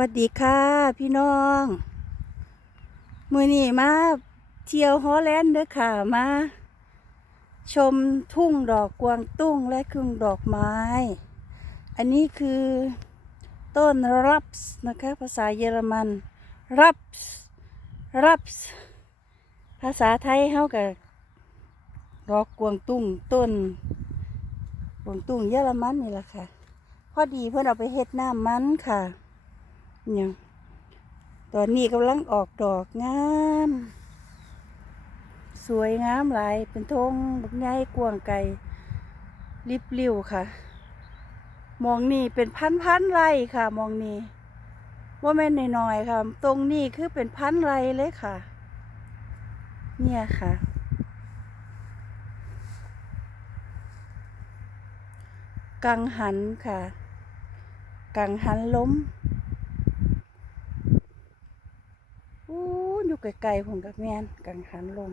วัสดีค่ะพี่น้อง มือนี้มาเที่ยวฮอลแลนด์ด้อค่ะมา ชมทุ่งดอกกวางตุ้งและทุ่งดอกไม้ อันนี้คือต้นรับส์นะคะ ภาษาเยอรมันรับส์รับส์ภาษาไทยเฮากับดอกกวางตุ้งต้นกวางตุ้งเยอรมันนี่แหละค่ะ พอดีเพื่อนเอาไปเฮ็ดน้ำมันค่ะ เนี่ยตอนนี้กำลังออกดอกงาม สวยงามหลาย เป็นทงบักใหญ่กวางไก่ริบริ้วค่ะ มองนี่เป็นพันพันไรค่ะ มองนี่ว่าแม่นน้อยๆค่ะ ตรงนี้คือเป็นพันไรเลยค่ะ เนี่ยค่ะ กังหันค่ะ กังหันล้มอู้อยู่ ไกลๆผมกับแม่นกังหันลม